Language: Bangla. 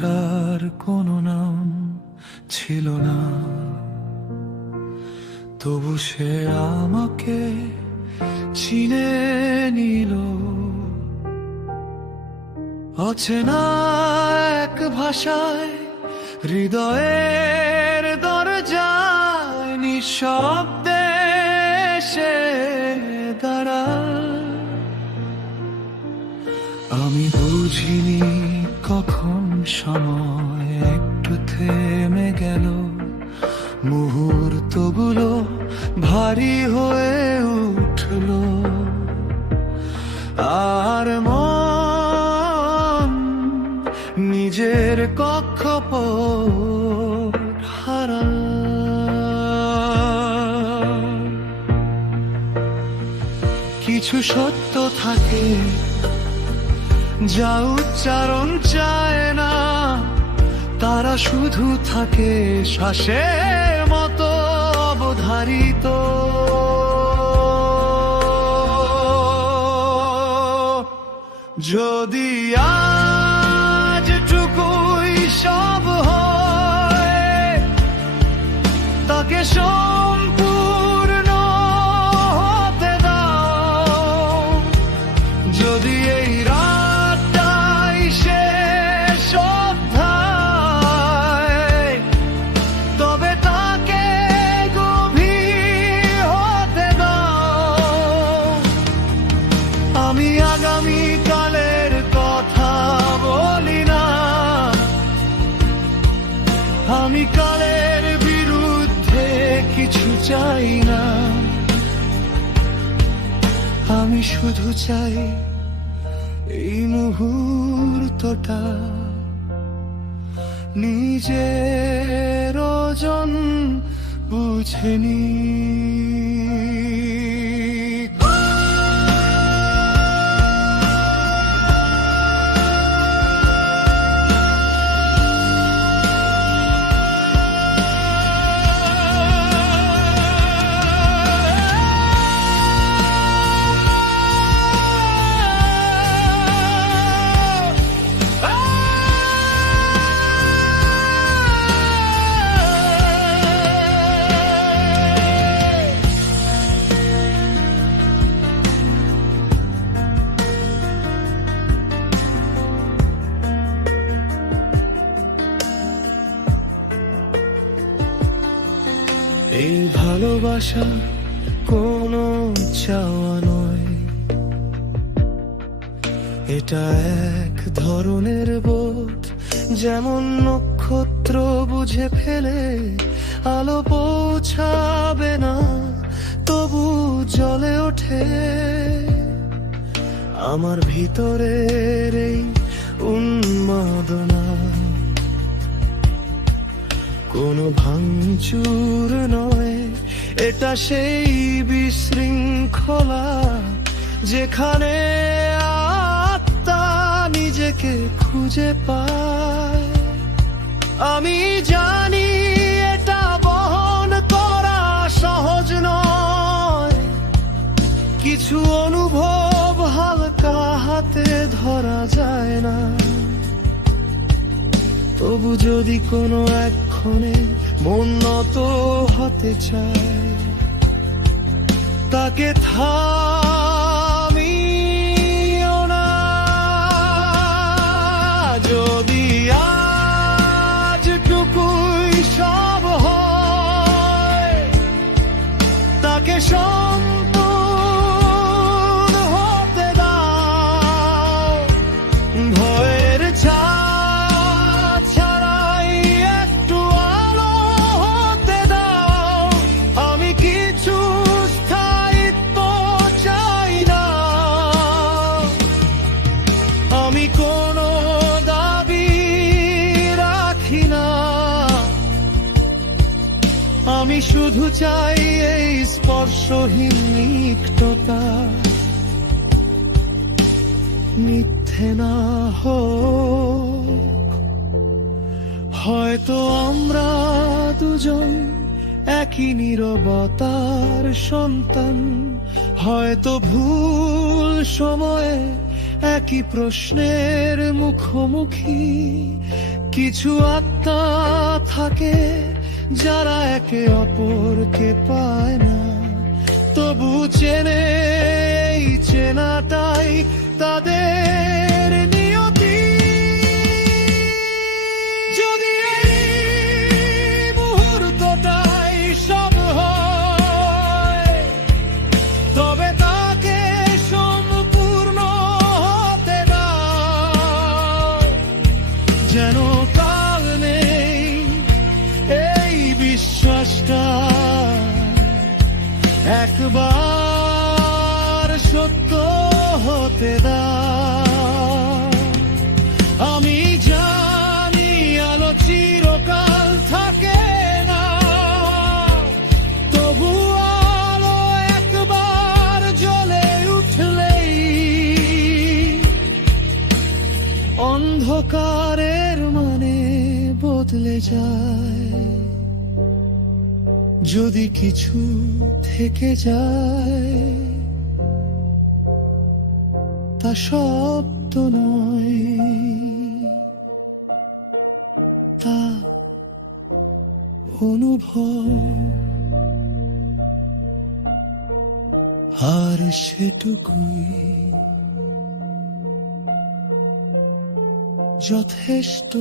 তার কোনো নাম ছিল না। তবু সে আমাকে চিনে নিল। অচেনা এক ভাষায় হৃদয়ের দরজায় নিঃশব্দে সে আমি বুঝিনি কখন সময় একটু থেমে গেল। মুহূর্তগুলো ভারী হয়ে উঠল। আর নিজের কক্ষপট হারা কিছু সত্য থাকে যা উচ্চারণ চায় না, তারা শুধু থাকে শ্বাসের মতো অবধারিত। যদি আজ টুকুই সব হয়, তাকে সম্পূর্ণ চাই না। আমি শুধু চাই এই মুহূর্তটা। নিজের ওজন বুঝেনি এই ভালোবাসা কোনো চাওয়া নয়। এটা এক ধরনের বোধ, যেমন নক্ষত্র বুঝে ফেলে, আলো পৌঁছাবে না, তবু জলে ওঠে। আমার ভিতরের এই উন্মাদনা ভাঙচুর নয়, এটা সেই বিশৃঙ্খলা যেখানে আত্মা নিজেকে খুঁজে পায়। আমি জানি এটা বহন করা সহজ নয়, কিছু অনুভব হালকা হাতে ধরা যায় না। তবু যদি কোনো এক্ষণে মন নত হতে চায় তাকে থামিও শুধু চাই এই স্পর্শহীন নিকটতা। মিথ্যে না হয়তো আমরা দুজন একই নীরবতার সন্তান। হয়তো ভুল সময়ে একই প্রশ্নের মুখোমুখি। কিছু আত্মা থাকে যারা একে অপরকে পায় না তবু চেনে একবার সত্য হতে দাও। আমি জানি আলো চিরকাল থাকে না। তবু আলো একবার জ্বলে উঠলেই অন্ধকারের মানে বদলে যায়। যদি কিছু থেকে যায় তা শব্দ নয়। তা অনুভব। আর সেটুকুই যথেষ্ট।